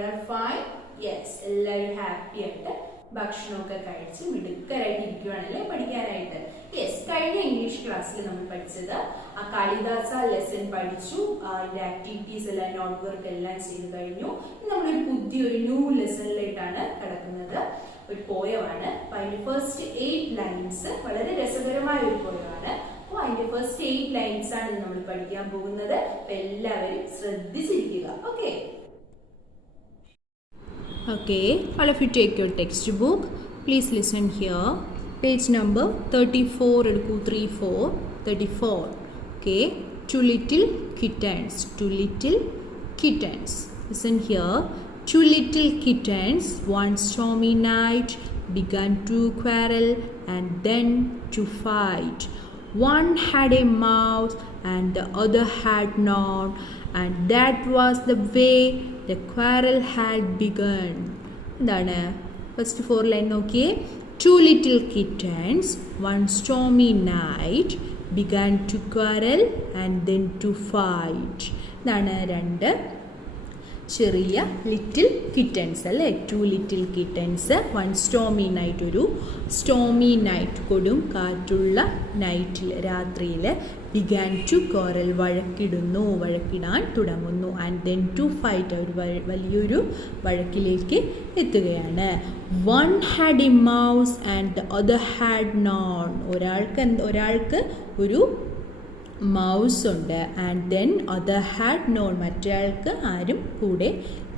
all are fine? Yes, എല്ലാവരും happy ആയിട്ട് ഭക്ഷണമൊക്കെ കഴിച്ച് മിടുക്കരായിട്ട് ഇരിക്കുവാണല്ലേ പഠിക്കാനായിട്ട്. യെസ്, കഴിഞ്ഞ ഇംഗ്ലീഷ് ക്ലാസ്സിൽ നമ്മൾ പഠിച്ചത് ആ കാളിദാസ ലെസൺ പഠിച്ചു. അതിന്റെ ആക്ടിവിറ്റീസ് എല്ലാം നോട്ട് വർക്ക് എല്ലാം ചെയ്ത് കഴിഞ്ഞു. നമ്മളൊരു പുതിയൊരു ന്യൂ ലെസണിലേക്കാണ് കിടക്കുന്നത്. ഒരു പോയമാണ്. അപ്പൊ അതിന്റെ ഫസ്റ്റ് 8 ലൈൻസ് വളരെ രസകരമായ ഒരു പോയമാണ്. അപ്പൊ അതിന്റെ ഫസ്റ്റ് 8 ലൈൻസ് ആണ് നമ്മൾ പഠിക്കാൻ പോകുന്നത്. അപ്പൊ എല്ലാവരും ശ്രദ്ധിച്ചിരിക്കുക. Okay, Okay, all of you take your textbook. Please listen here. Page number 34, 34. Okay, two little kittens. Listen here. Two little kittens one stormy night began to quarrel and then to fight. One had a mouth and the other had none, and that was the way the quarrel had begun. എന്താണ് first 4 line നോക്കിയേ. Two little kittens one stormy night began to quarrel and then to fight. ഇതാണ് രണ്ട് ചെറിയ little kittens അല്ലേ. 2 little kittens one stormy night, ഒരു stormy night, കൊടും കാറ്റുള്ള നൈറ്റിൽ, രാത്രിയിൽ, ബിഗാൻ ടു കോറൽ, വഴക്കിടാൻ തുടങ്ങുന്നു. ആൻഡ് ദെൻ ടു ഫൈറ്റ്, അവർ വലിയൊരു വഴക്കിലേക്ക് എത്തുകയാണ്. One had a mouse and the other had none, ഒരാൾക്ക് ഒരു മൗസ് ഉണ്ട്. And then other had none, മറ്റൊരാൾക്ക് ആരും കൂടെ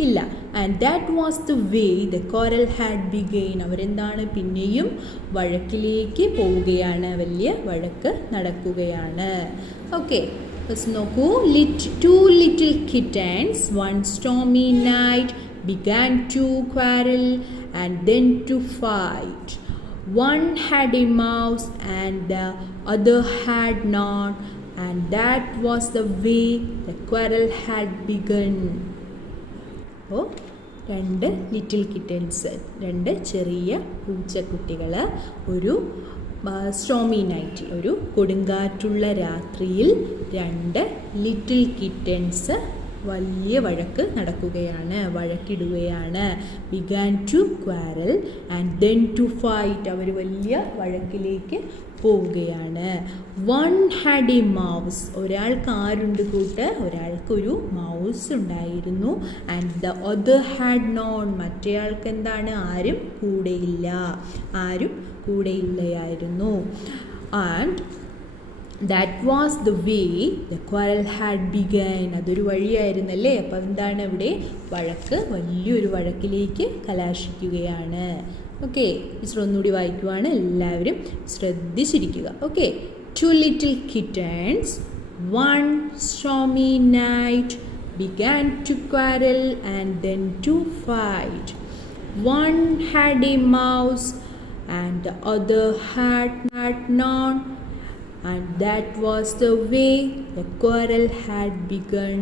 ഇല്ല. And that was the way the quarrel had begun, അവരെന്താണ് പിന്നെയും വഴക്കിലേക്ക് പോവുകയാണ്, വലിയ വഴക്ക് നടക്കുകയാണ്. ഓക്കെ, ഫസ്റ്റ് നോക്കൂ. To little kittens one stormy night began to quarrel and then to fight. One had a mouse and the other had none, and that was the way the quarrel had begun. Oh, രണ്ട് little kittens, രണ്ട് ചെറിയ പൂച്ചക്കുട്ടികൾ ഒരു stormy നൈറ്റിൽ, ഒരു കൊടുങ്കാറ്റുള്ള രാത്രിയിൽ രണ്ട് little kittens വലിയ വഴക്ക് നടക്കുകയാണ്, വഴക്കിടുകയാണ്. Began to quarrel and then to fight, അവർ വലിയ വഴക്കിലേക്ക് പോവുകയാണ്. വൺ ഹാഡ് എ മൗസ്, ഒരാൾക്ക് ആരുണ്ട് കൂട്ട്, ഒരാൾക്കൊരു മൗസ് ഉണ്ടായിരുന്നു. And the other had none, മറ്റേയാൾക്ക് എന്താണ്, ആരും കൂടെയില്ലായിരുന്നു. And that was the way the quarrel had begun, അതൊരു വഴിയായിരുന്നല്ലേ. അപ്പം എന്താണ് ഇവിടെ വലിയൊരു വഴക്കിലേക്ക് കലാശിക്കുകയാണ്. ഓക്കെ, ടീച്ചർ ഒന്നുകൂടി വായിക്കുവാണ്, എല്ലാവരും ശ്രദ്ധിച്ചിരിക്കുക. Okay, two little kittens one stormy night began to quarrel and then to fight. One had a mouse and the other had none, and that was the way the quarrel had begun.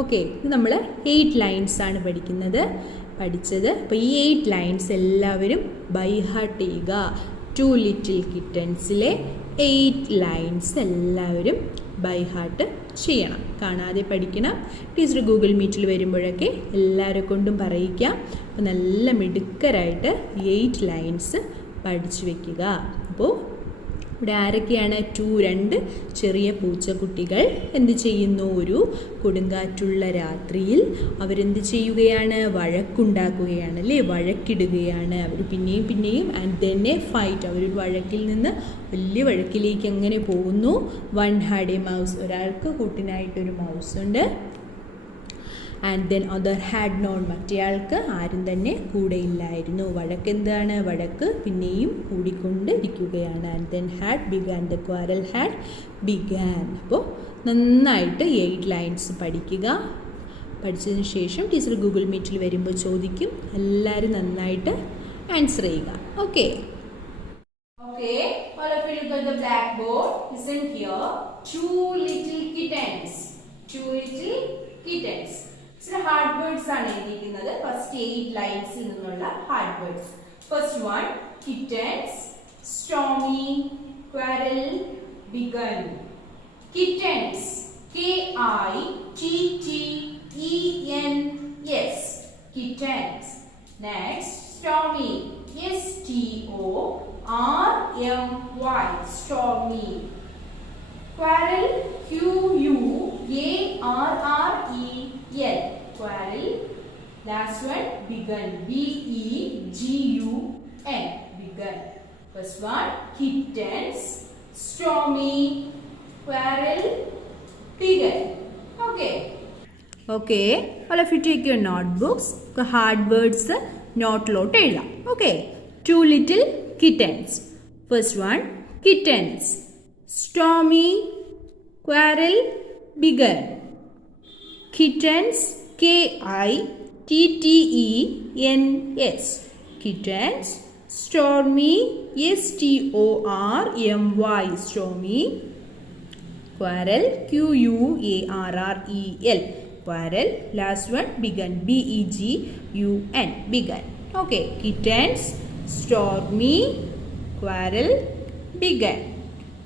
Okay, ഇത് നമ്മൾ 8 lines ആണ് പഠിച്ചത്. അപ്പോൾ ഈ 8 lines എല്ലാവരും by heart ചെയ്യുക. 2 little കിറ്റൻസിലെ 8 lines എല്ലാവരും by heart ചെയ്യണം, കാണാതെ പഠിക്കണം. ടീച്ചർ ഗൂഗിൾ മീറ്റിൽ വരുമ്പോഴൊക്കെ എല്ലാവരെ കൊണ്ടും പറയിക്കാം. അപ്പോൾ നല്ല മിടുക്കരായിട്ട് 8 ലൈൻസ് പഠിച്ചു വയ്ക്കുക. അപ്പോൾ ഇവിടെ ആരൊക്കെയാണ്? രണ്ട് ചെറിയ പൂച്ചക്കുട്ടികൾ എന്ത് ചെയ്യുന്നു? ഒരു കൊടുങ്കാറ്റുള്ള രാത്രിയിൽ അവരെന്ത് ചെയ്യുകയാണ്? വഴക്കുണ്ടാക്കുകയാണ് അല്ലേ, വഴക്കിടുകയാണ് അവർ പിന്നെയും. ആൻഡ് ദെൻ എ ഫൈറ്റ്, അവരൊരു വഴക്കിൽ നിന്ന് വലിയ വഴക്കിലേക്ക് എങ്ങനെ പോകുന്നു? വൺ ഹാഡ് എ മൗസ്, ഒരാൾക്ക് കൂട്ടിനായിട്ടൊരു മൗസ് ഉണ്ട്. And then other had none, മറ്റേയാൾക്ക് ആരും തന്നെ കൂടെയില്ലായിരുന്നു. വഴക്ക് പിന്നെയും കൂടിക്കൊണ്ടിരിക്കുകയാണ്. And then had begun, the quarrel had begun. അപ്പോൾ നന്നായിട്ട് 8 ലൈൻസ് പഠിക്കുക. പഠിച്ചതിന് ശേഷം ടീച്ചർ ഗൂഗിൾ മീറ്റിൽ വരുമ്പോൾ ചോദിക്കും, എല്ലാവരും നന്നായിട്ട് ആൻസർ ചെയ്യുക. Okay, all of you look at the blackboard. Listen here. Two little kittens. ചില ഹാർഡ് വേർഡ്സ് ആണ് എഴുതിയിരിക്കുന്നത്. ഫസ്റ്റ് 8 ലൈൻസിൽ നിന്നുള്ള hard words. First one kittens, stormy, quarrel, began. Kittens, KITTENS. kittens. Next, stormy. S-T-O-R-M-Y, stormy. Quarrel, Q-U-A-R-R-E-L, quarrel. Last one, begun, B-E-G-U-N, begun. First one, kittens, stormy, quarrel, begun. Okay. Okay, all of you take your notebooks. The hard words note-lote എഴുതാം. Okay, 2 little kittens. First one, kittens. Stormy, quarrel, begun. Kittens, K-I-T-T-E-N-S. Kittens. Stormy, S-T-O-R-M-Y, stormy. Quarrel, Q-U-A-R-R-E-L, quarrel. Last one, begun, B-E-G-U-N, begun. Okay, kittens, stormy, quarrel, begun.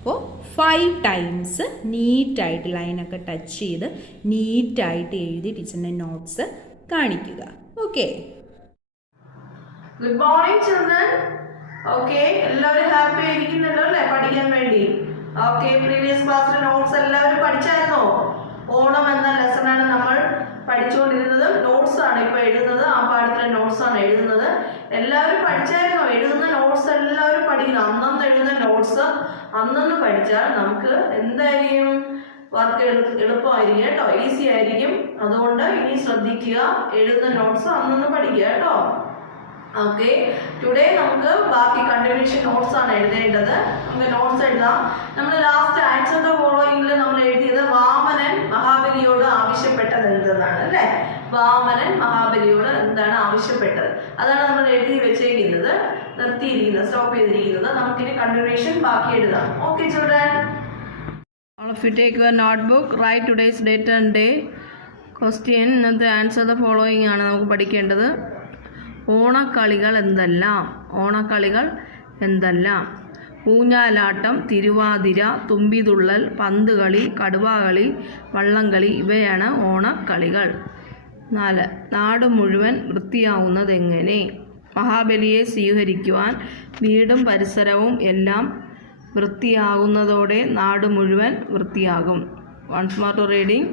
അപ്പോൾ 5 times നീറ്റായിട്ട് ലൈനൊക്കെ touch ചെയ്ത് നീറ്റായിട്ട് എഴുതി ടീച്ചറിൻ്റെ notes കാണിക്കുക. Okay, good morning children. Okay, എല്ലാവരും happy ആയിരിക്കുന്നുണ്ടോ അല്ലേ പഠിക്കാൻ വേണ്ടി? ഓക്കെ, പ്രീവിയസ് ക്ലാസ്സിലെ നോട്ട്സ് എല്ലാവരും പഠിച്ചായിരുന്നോ? ഓണം എന്ന ലെസണാണ് നമ്മൾ പഠിച്ചുകൊണ്ടിരുന്നത്. നോട്ട്സ് ആണ് ഇപ്പോൾ എഴുതുന്നത്. ആ പാഠത്തിലെ നോട്ട്സ് ആണ് എഴുതുന്നത്. എല്ലാവരും പഠിച്ചായിരുന്നോ? എഴുതുന്ന നോട്ട്സ് എല്ലാവരും പഠിക്കണം. അന്നന്ന് എഴുതുന്ന നോട്ട്സ് അന്നന്ന് പഠിച്ചാൽ നമുക്ക് എന്തായിരിക്കും? വർക്ക് എളുപ്പമായിരിക്കും കേട്ടോ, ഈസി ആയിരിക്കും. അതുകൊണ്ട് ഇനി ശ്രദ്ധിക്കുക, എഴുതുന്ന നോട്ട്സ് അന്നന്ന് പഠിക്കുക കേട്ടോ. ഓക്കെ, ടുഡേ നമുക്ക് ബാക്കി കണ്ടിന്യൂഷൻ നോട്ട്സ് ആണ് എഴുതേണ്ടത്. നമുക്ക് നോട്ട്സ് എഴുതാം. നമ്മൾ ലാസ്റ്റ് ആൻസർ ദ ഫോളോയിങ്ങിൽ നമ്മൾ എഴുതിയത് വാമനൻ മഹാബലിയോട് ആവശ്യപ്പെട്ടത് എന്താണ് അല്ലേ? വാമനൻ മഹാബലിയോട് എന്താണ് ആവശ്യപ്പെട്ടത്, അതാണ് നമ്മൾ എഴുതി വെച്ചേക്കുന്നത്, നിർത്തിയിരിക്കുന്നത്, സ്റ്റോപ്പ് ചെയ്തിരിക്കുന്നത്. നമുക്കിനി കണ്ടിന്യൂഷൻ ബാക്കി എഴുതാം. Okay children, all of you take your notebook, write today's date and day. Question, ഇന്നത്തെ ആൻസർ ദ ഫോളോയിങ് ആണ് നമുക്ക് പഠിക്കേണ്ടത്. ഓണക്കളികൾ എന്തെല്ലാം? ഓണക്കളികൾ എന്തെല്ലാം? ഊഞ്ഞാലാട്ടം, തിരുവാതിര, തുമ്പിതുള്ളൽ, പന്തുകളി, കടുവാകളി, വള്ളംകളി ഇവയാണ് ഓണക്കളികൾ. 4. നാട് മുഴുവൻ വൃത്തിയാവുന്നത് എങ്ങനെ? മഹാബലിയെ സ്വീകരിക്കുവാൻ വീടും പരിസരവും എല്ലാം വൃത്തിയാകുന്നതോടെ നാട് മുഴുവൻ വൃത്തിയാകും. Once more to reading.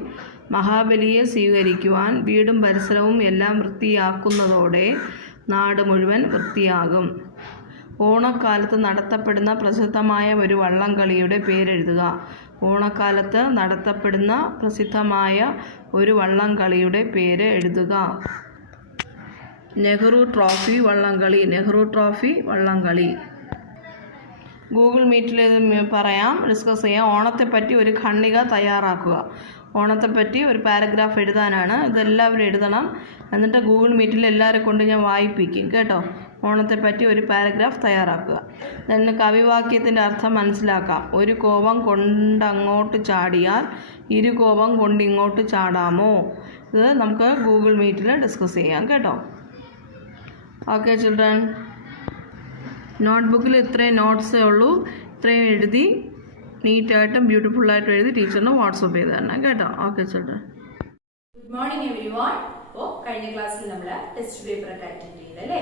മഹാബലിയെ സ്വീകരിക്കുവാൻ വീടും പരിസരവും എല്ലാം വൃത്തിയാക്കുന്നതോടെ നാട് മുഴുവൻ വൃത്തിയാകും. ഓണക്കാലത്ത് നടത്തപ്പെടുന്ന പ്രസിദ്ധമായ ഒരു വള്ളംകളിയുടെ പേരെഴുതുക. ഓണക്കാലത്ത് നടത്തപ്പെടുന്ന പ്രസിദ്ധമായ ഒരു വള്ളംകളിയുടെ പേര് എഴുതുക. നെഹ്റു ട്രോഫി വള്ളംകളി. നെഹ്റു ട്രോഫി വള്ളംകളി. ഗൂഗിൾ മീറ്റിൽ പറയാം, ഡിസ്കസ് ചെയ്യാം. ഓണത്തെപ്പറ്റി ഒരു ഖണ്ഡിക തയ്യാറാക്കുക. ഓണത്തെപ്പറ്റി ഒരു പാരഗ്രാഫ് എഴുതാനാണ്. ഇതെല്ലാവരും എഴുതണം. എന്നിട്ട് ഗൂഗിൾ മീറ്റിൽ എല്ലാവരെ കൊണ്ട് ഞാൻ വായിപ്പിക്കും കേട്ടോ. ഓണത്തെപ്പറ്റി ഒരു പാരഗ്രാഫ് തയ്യാറാക്കുക. then കവിവാക്യത്തിൻ്റെ അർത്ഥം മനസ്സിലാക്കാം. ഒരു കോപം കൊണ്ടങ്ങോട്ട് ചാടിയാൽ ഇരു കോപം കൊണ്ടിങ്ങോട്ട് ചാടാമോ? ഇത് നമുക്ക് ഗൂഗിൾ മീറ്റിൽ ഡിസ്കസ് ചെയ്യാം കേട്ടോ. ഓക്കെ ചിൽഡ്രൻ, നോട്ട്ബുക്കിൽ ഇത്രയും നോട്ട്സേ ഉള്ളൂ. ഇത്രയും എഴുതി നീറ്റായിട്ടും ബ്യൂട്ടിഫുള്ളായിട്ടും എഴുതി ടീച്ചറിന് വാട്സപ്പ് ചെയ്ത് തരണം കേട്ടോ. Okay children. Good morning everyone. അപ്പോൾ കഴിഞ്ഞ ക്ലാസ്സിൽ നമ്മൾ ടെസ്റ്റ് പേപ്പർ ഒക്കെ അറ്റൻഡ് ചെയ്തല്ലേ?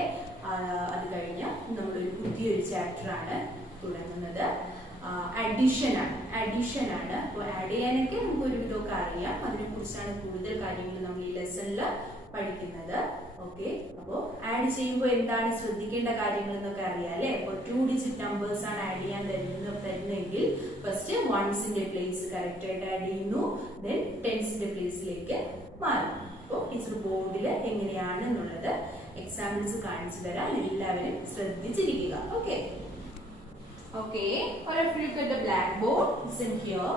അത് കഴിഞ്ഞ് നമ്മളൊരു പുതിയൊരു ചാപ്റ്റർ ആണ് തുടങ്ങുന്നത്. അഡീഷൻ ആണ്. അപ്പോൾ ആഡ് ചെയ്യാനൊക്കെ നമുക്ക് ഒരുവിധമൊക്കെ അറിയാം. അതിനെക്കുറിച്ചാണ് കൂടുതൽ കാര്യങ്ങൾ നമ്മൾ ഈ ലെസണിൽ പഠിക്കുന്നത്. ഓക്കെ, അപ്പോൾ ആഡ് ചെയ്യുമ്പോൾ എന്താണ് ശ്രദ്ധിക്കേണ്ട കാര്യങ്ങൾ എന്നൊക്കെ അറിയാം അല്ലേ? അപ്പോൾ 2 ഡിജിറ്റ് നമ്പേഴ്സ് ആണ് ആഡ് ചെയ്യാൻ തരുന്നെങ്കിൽ ഫസ്റ്റ് വൺസിന്റെ പ്ലേസ് കറക്റ്റ് ആയിട്ട് ആഡ് ചെയ്യുന്നു, ദെൻ ടെൻസിന്റെ പ്ലേസിലേക്ക് മാറും. അപ്പോൾ ടീച്ചർ ബോർഡിൽ എങ്ങനെയാണെന്നുള്ളത് എക്സാമ്പിൾസ് കാണിച്ചു തരാം. എല്ലാവരും ശ്രദ്ധിച്ചിരിക്കുക. Okay, all of you look at the blackboard. Listen here.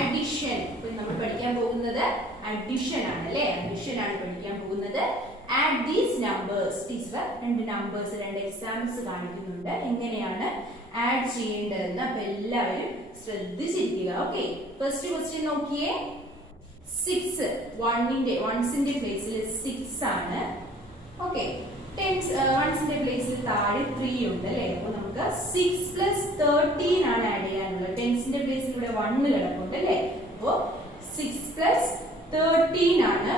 Addition. ഇപ്പോൾ നമ്മൾ പഠിക്കാൻ പോകുന്നത് അഡിഷൻ ആണ് അല്ലേ? അഡിഷൻ ആണ് പഠിക്കാൻ പോകുന്നത്. Add these numbers. Teacher 2 numbers 2 examples കാണിക്കുന്നുണ്ട് എങ്ങനെയാണ് ആഡ് ചെയ്യേണ്ടതെന്ന്. അപ്പോൾ എല്ലാവരും ശ്രദ്ധിച്ചിരിക്കുക. ഓക്കെ, ഫസ്റ്റ് ക്വസ്റ്റ്യൻ നോക്കിയേ. 6 വൺസിന്റെ പ്ലേസിൽ 6 ആണ്. ഓക്കെ, വൺസിന്റെ പ്ലേസിൽ താഴെ 3 ഉണ്ട് അല്ലേ? അപ്പോൾ നമുക്ക് 6 + 13 ആണ് ആഡ് ചെയ്യാനുള്ളത്. ടെൻസിന്റെ പ്ലേസിൽ ഇവിടെ 1 കിടപ്പുണ്ട് അല്ലേ? അപ്പോൾ 6 + 13 ആണ്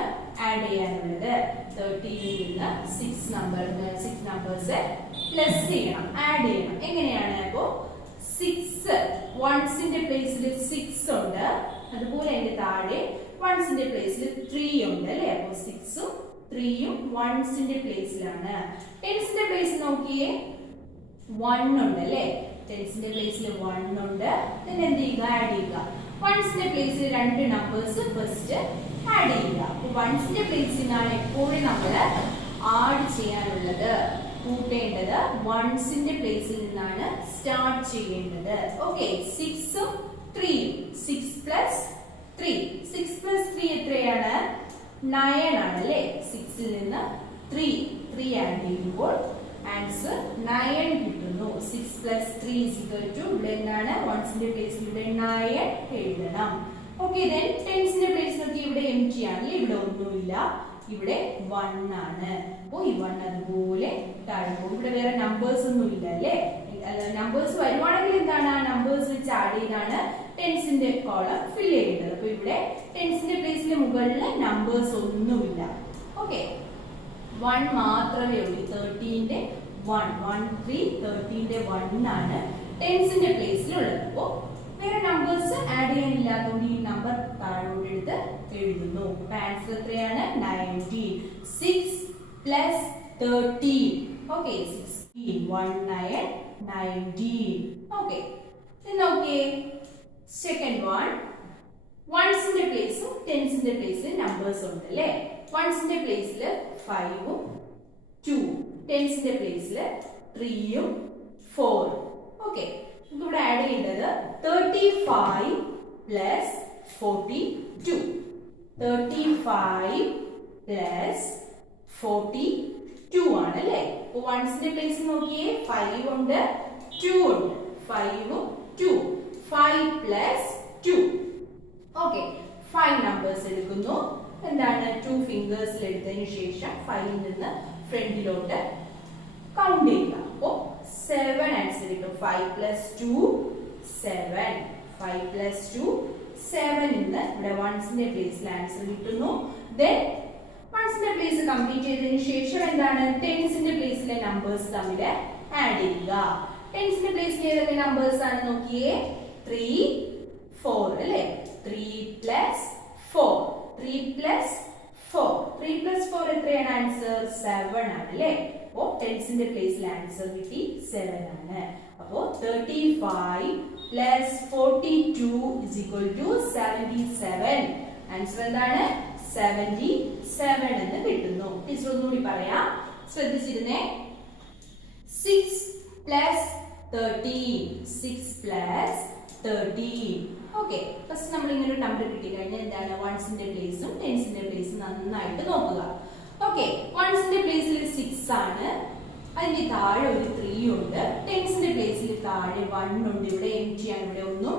ആഡ് ചെയ്യാനുള്ളത്. 13ൽ നിന്ന് 6 നമ്പേഴ്സ് പ്ലസ് ചെയ്യണം, ആഡ് ചെയ്യണം. എങ്ങനെയാണ്? അപ്പോൾ 6 വൺസിന്റെ പ്ലേസിൽ 6 ഉണ്ട്, അതുപോലെ അതിന്റെ താഴെ വൺസിന്റെ പ്ലേസിൽ 3 ഉണ്ട് അല്ലേ? അപ്പോൾ 6ഉം 3ഉം വൺസിന്റെ പ്ലേസിലാണ്. ടെൻസിന്റെ പ്ലേസ് നോക്കിയേ, 1 ഉണ്ട് അല്ലേ? ടെൻസിന്റെ പ്ലേസിൽ 1 ഉണ്ട്. then എന്ത് ചെയ്യുക? ആഡ് ചെയ്യുക. വൺസിന്റെ പ്ലേസിൽ 2 നമ്പേഴ്സ് ഫസ്റ്റ് ആഡ് ചെയ്യുക. അപ്പോൾ വൺസിന്റെ പ്ലേസിലാണ് എപ്പോഴും നമ്മൾ ആഡ് ചെയ്യാനുള്ളത്, കൂട്ടേണ്ടത് വൺസിന്റെ പ്ലേസിൽ നിന്നാണ് സ്റ്റാർട്ട് ചെയ്യേണ്ടത്. ഓക്കെ, 6ഉം 3ഉം 6 പ്ലസ് 3 എത്രയാണ്? 9 ആണ് അല്ലേ? 6ൽ നിന്ന് 3 ആഡ് ചെയ്യുമ്പോൾ ആൻസർ 9 കിട്ടുന്നു. 6 പ്ലസ് 3 ഇവിടെ എന്താണ്? വൺസിന്റെ പ്ലേസിൽ ഇവിടെ 9 എഴുതണം. ഓക്കെ, then ടെൻസിന്റെ പ്ലേസ് നോക്കി, ഇവിടെ എം ടി ആണല്ലേ, ഇവിടെ ഒന്നുമില്ല, ഇവിടെ 1 ആണ്. അപ്പോൾ ഈ 1 അതുപോലെ താഴെ പോകും. ഇവിടെ വേറെ നമ്പേഴ്സ് ഒന്നും ഇല്ല അല്ലേ? നമ്പേഴ്സ് വരുവാണെങ്കിൽ എന്താണ്? ആ നമ്പേഴ്സ് വെച്ച് ആഡ് ചെയ്താണ് ടെൻസിന്റെ കോളം ഫിൽ ചെയ്യേണ്ടത്. അപ്പൊ ഇവിടെ ടെൻസിന്റെ പ്ലേസിൽ മുകളിൽ നമ്പേഴ്സ് ഒന്നുമില്ല. ഓക്കെ, 1 മാത്രമേ ഉള്ളൂ. 13ന്റെ 1 1 3 13ന്റെ 1 ആണ് ടെൻസിന്റെ പ്ലേസിലുള്ളത്. അപ്പോൾ വേറെ നമ്പേഴ്സ് ആഡ് ചെയ്യാനില്ലാത്തതുകൊണ്ട് ഈ നമ്പർ താഴോട്ട് എടുത്ത് എഴുതുന്നു. അപ്പൊ ആൻസർ എത്രയാണ്? 90. 6 പ്ലസ് 13. ഓക്കെ, 16 1 9 19. ഓക്കെ, നോക്കിയേ സെക്കൻഡ് വൺ. വൺസിന്റെ പ്ലേസും ടെൻസിന്റെ പ്ലേസിൽ നമ്പേഴ്സ് ഉണ്ട് അല്ലേ? വൺസിന്റെ പ്ലേസിൽ 5ഉം 2, ടെൻസിന്റെ പ്ലേസിൽ 3ഉം 4. ഓക്കെ, ഇവിടെ ആഡ് ചെയ്യേണ്ടത് 35 പ്ലസ് 42. 35 പ്ലസ് 42 ആണ് അല്ലേ? അപ്പൊ വൺസിന്റെ പ്ലേസ് നോക്കിയേ, 5 ഉണ്ട് 2 ഉണ്ട്. 5ഉം 2, 5 പ്ലസ് 2. ഓക്കെ, 5 നമ്പേഴ്സ് എടുക്കുന്നു. എന്താണ്? 2 ഫിംഗേഴ്സിൽ എടുത്തതിന് ശേഷം 5ൽ നിന്ന് ഫ്രണ്ടിലോട്ട് കൗണ്ട് ചെയ്യുക. അപ്പോ 7 ആൻസർ കിട്ടും. 5 പ്ലസ് 2 7. 5 പ്ലസ് 2 7 നിന്ന് ഇവിടെ വൺസിന്റെ പ്ലേസിൽ ആൻസർ കിട്ടുന്നു. ദെൻ വൺസിന്റെ പ്ലേസ് കംപ്ലീറ്റ് ചെയ്തതിനു ശേഷം എന്താണ്? ടെൻസിന്റെ പ്ലേസിലെ നമ്പേഴ്സ് തമ്മിൽ ആഡ് ചെയ്യുക. ടെൻസിന്റെ പ്ലേസിൽ ഏതൊക്കെ നമ്പേഴ്സ് ആണ് നോക്കിയേ? 3 4 അല്ലേ? 3 പ്ലസ് 4 3 പ്ലസ് 4 3 പ്ലസ് 4 എത്രയാണ്? ആൻസർ 7 ആണ് അല്ലേ? അപ്പോൾ ടെൻസിന്റെ പ്ലേസിൽ ആൻസർ കിട്ടി 7 ആണ്. അപ്പോൾ 35 plus 42 is equal to 77. Answer എന്താണ്? 77 എന്ന് കിട്ടുന്നു. ടീച്ചർ ഒന്നുകൂടി പറയാം, ശ്രദ്ധിച്ചിരുന്നേ. 6 പ്ലസ് 13 6 പ്ലസ് 13. ഓക്കെ, ഫസ്റ്റ് നമ്മൾ ഇങ്ങനെ ഒരു നമ്പർ കിട്ടിക്കഴിഞ്ഞാൽ എന്താണ്? വൺസിന്റെ പ്ലേസും ടെൻസിന്റെ പ്ലേസും നന്നായിട്ട് നോക്കുക. ഓക്കെ, വൺസിന്റെ പ്ലേസിൽ 6 ആണ്, അതിന്റെ താഴെ ഒരു 3 ഉണ്ട്. ടെൻസിന്റെ പ്ലേസിൽ താഴെ 1 ഉണ്ട്, ഇവിടെ എം ടി ആണ്, ഇവിടെ ഒന്നും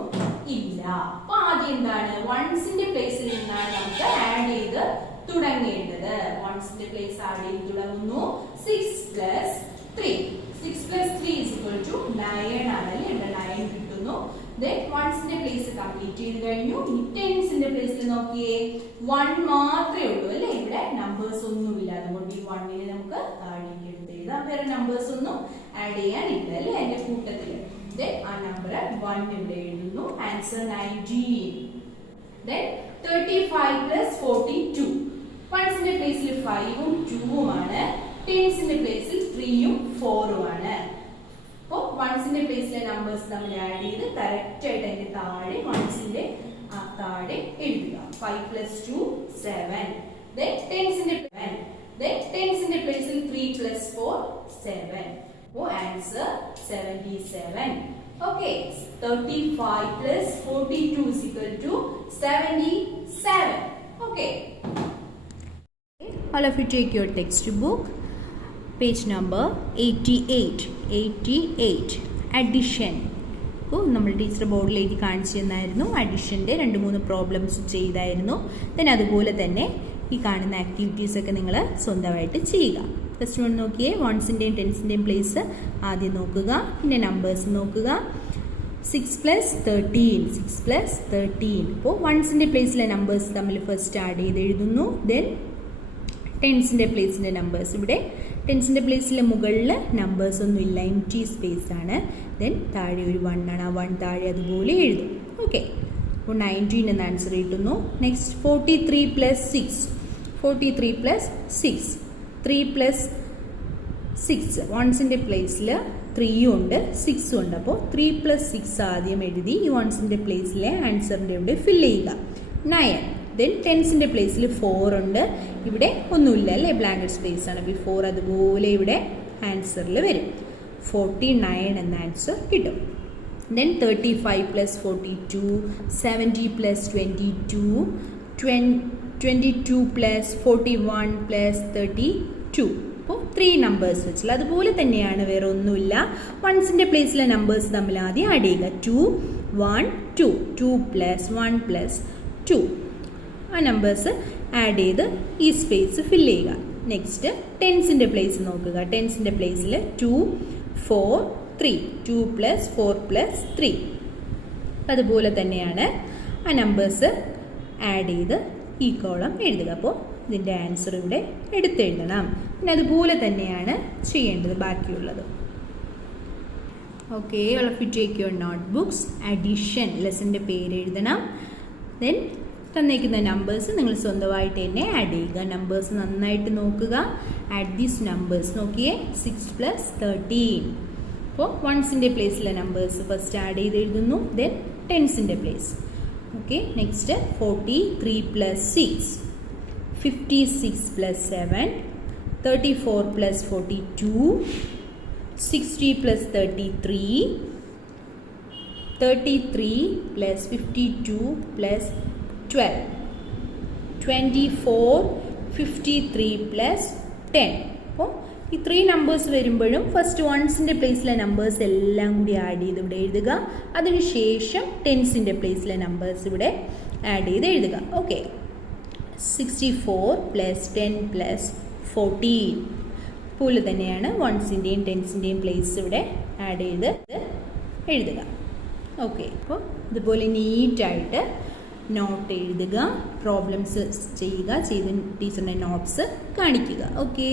ഇല്ല. അപ്പൊ ആദ്യം എന്താണ്? വൺസിന്റെ പ്ലേസിൽ നിന്നാണ് നമുക്ക് ആഡ് ചെയ്ത് തുടങ്ങേണ്ടത്. വൺസിന്റെ പ്ലേസ് ആഡ് ചെയ്ത് തുടങ്ങുന്നു. 6 plus 3 plus 3 is equal to 9 ആണല്ലേ? ഇവിടെ 9 കിട്ടുന്നു. വൺസിന്റെ പ്ലേസ് കംപ്ലീറ്റ് ചെയ്ത് കഴിഞ്ഞു. ഇനി ടെൻസിന്റെ പ്ലേസിൽ നോക്കിയേ, 1 മാത്രമേ ഉള്ളൂ അല്ലേ? ഇവിടെ നമ്പേഴ്സ് ഒന്നുമില്ല, അതുകൊണ്ട് ഈ 1നെ നമുക്ക് താഴേക്ക് എടുത്ത് എഴുതാം. വേറെ നമ്പേഴ്സ് ഒന്നും ആഡ് ചെയ്യാനില്ല അല്ലേ അതിന്റെ കൂട്ടത്തിൽ. ആ നമ്പർ 1 ഇവിടെ എഴുതുന്നു. ആൻസർ 19. 35 പ്ലസ് 42. വൺസിന്റെ പ്ലേസിൽ 5ഉം 2ഉം ആണ്. ടെൻസിന്റെ പ്ലേസിൽ 3ഉം 4ഉം ആണ്. അപ്പോൾ വൺസിന്റെ പ്ലേസിലെ നമ്പേഴ്സ് നമ്മൾ ആഡ് ചെയ്ത് കറക്റ്റ് ആയിട്ട് അതിന്റെ താഴെ വൺസിന്റെ താഴെ എഴുതുക. 5 പ്ലസ് 2 7. ടെൻസിന്റെ പ്ലേസിൽ 3 പ്ലസ് 4 7. അപ്പോൾ answer 77. Okay, 35 plus 42 is equal to 77. Okay, all of you take your textbook, page number 88. Addition. അപ്പോൾ നമ്മൾ ടീച്ചർ ബോർഡിൽ എഴുതി കാണിച്ചു തന്നായിരുന്നു. അഡിഷൻ്റെ 2-3 പ്രോബ്ലംസ് ചെയ്തായിരുന്നു. then അതുപോലെ തന്നെ ഈ കാണുന്ന ആക്ടിവിറ്റീസ് ഒക്കെ നിങ്ങൾ സ്വന്തമായിട്ട് ചെയ്യുക. ഫസ്റ്റ് വൺ നോക്കിയേ, വൺസിൻ്റെയും ടെൻസിൻ്റെയും പ്ലേസ് ആദ്യം നോക്കുക, പിന്നെ നമ്പേഴ്സ് നോക്കുക. 6 പ്ലസ് 13. അപ്പോൾ വൺസിൻ്റെ പ്ലേസിലെ നമ്പേഴ്സ് തമ്മിൽ ഫസ്റ്റ് ആഡ് ചെയ്ത് എഴുതുന്നു. ദെൻ ടെൻസിൻ്റെ പ്ലേസിൻ്റെ നമ്പേഴ്സ്. ഇവിടെ ടെൻസിൻ്റെ പ്ലേസിലെ മുകളിൽ നമ്പേഴ്സ് ഒന്നും ഇല്ല, എംപ്റ്റി സ്പേസ് ആണ്. ദെൻ താഴെ ഒരു 1 ആണ്, ആ 1 താഴെ അതുപോലെ എഴുതും. ഓക്കെ, അപ്പോൾ 19 എന്ന ആൻസർ കിട്ടുന്നു. നെക്സ്റ്റ് 43 + 6. 43 + 6, 3 + 6. വൺസിൻ്റെ പ്ലേസിൽ 3 ഉണ്ട്, 6 ഉണ്ട്. അപ്പോൾ 3 + 6 ആദ്യം എഴുതി ഈ വൺസിൻ്റെ പ്ലേസിലെ ആൻസറിൻ്റെ ഇവിടെ ഫില്ല് ചെയ്യുക. 9. ദെൻ ടെൻസിൻ്റെ പ്ലേസിൽ 4 ഉണ്ട്, ഇവിടെ ഒന്നുമില്ല അല്ലേ, ബ്ലാങ്കറ്റ് സ്പേസ് ആണ്. അപ്പോൾ 4 അതുപോലെ ഇവിടെ ആൻസറിൽ വരും. 49 എന്ന ആൻസർ കിട്ടും. ദെൻ 35 + 42, 70 + 22, 22 + 41 + 32. അപ്പോൾ 3 നമ്പേഴ്സ് വെച്ചില്ല. അതുപോലെ തന്നെയാണ്, വേറെ ഒന്നുമില്ല. വൺസിൻ്റെ പ്ലേസിലെ നമ്പേഴ്സ് തമ്മിൽ ആദ്യം ആഡ് ചെയ്യുക. 2, 1, 2. 2 + 1 + 2. ആ നമ്പേഴ്സ് ആഡ് ചെയ്ത് ഈ സ്പേസ് ഫില്ല് ചെയ്യുക. നെക്സ്റ്റ് ടെൻസിൻ്റെ പ്ലേസ് നോക്കുക. ടെൻസിൻ്റെ പ്ലേസിൽ 2, 4, 3. 2 + 4 + 3. അതുപോലെ തന്നെയാണ് ആ നമ്പേഴ്സ് ആഡ് ചെയ്ത് ഈ കോളം എഴുതുക. അപ്പോൾ ഇതിൻ്റെ ആൻസർ ഇവിടെ എടുത്തെഴുതണം. പിന്നെ അതുപോലെ തന്നെയാണ് ചെയ്യേണ്ടത് ബാക്കിയുള്ളത്. Okay, all of you take your notebooks. Addition ലെസൻ്റെ പേര് എഴുതണം. ദെൻ തന്നേക്കുന്ന നമ്പേഴ്സ് നിങ്ങൾ സ്വന്തമായിട്ട് തന്നെ ആഡ് ചെയ്യുക. നമ്പേഴ്സ് നന്നായിട്ട് നോക്കുക. Add these numbers. നോക്കിയേ, 6 + 13. അപ്പോൾ വൺസിൻ്റെ പ്ലേസിലെ നമ്പേഴ്സ് ഫസ്റ്റ് ആഡ് ചെയ്ത് എഴുതുന്നു. ദെൻ ടെൻസിൻ്റെ പ്ലേസ്. Okay, next 43 + 6, 56 + 7, 34 + 42, 60 + 33, 33 + 52 + 12, 24, 53 + 10. അപ്പോൾ ഈ 3 നമ്പേഴ്സ് വരുമ്പോഴും ഫസ്റ്റ് വൺസിൻ്റെ പ്ലേസിലെ നമ്പേഴ്സ് എല്ലാം കൂടി ആഡ് ചെയ്ത് ഇവിടെ എഴുതുക. അതിനുശേഷം ടെൻസിൻ്റെ പ്ലേസിലെ നമ്പേഴ്സ് ഇവിടെ ആഡ് ചെയ്ത് എഴുതുക. ഓക്കെ, 64 + 10 + 14. പോലെ തന്നെയാണ് വൺസിൻ്റെയും ടെൻസിൻ്റെയും പ്ലേസ് ഇവിടെ ആഡ് ചെയ്ത് എഴുതുക. ഓക്കെ, അപ്പോൾ ഇതുപോലെ നീറ്റായിട്ട് നോട്ട് എഴുതുക, പ്രോബ്ലംസ് ചെയ്യുക, ചെയ്ത് ടീച്ചറിൻ്റെ നോട്ട്സ് കാണിക്കുക. ഓക്കെ.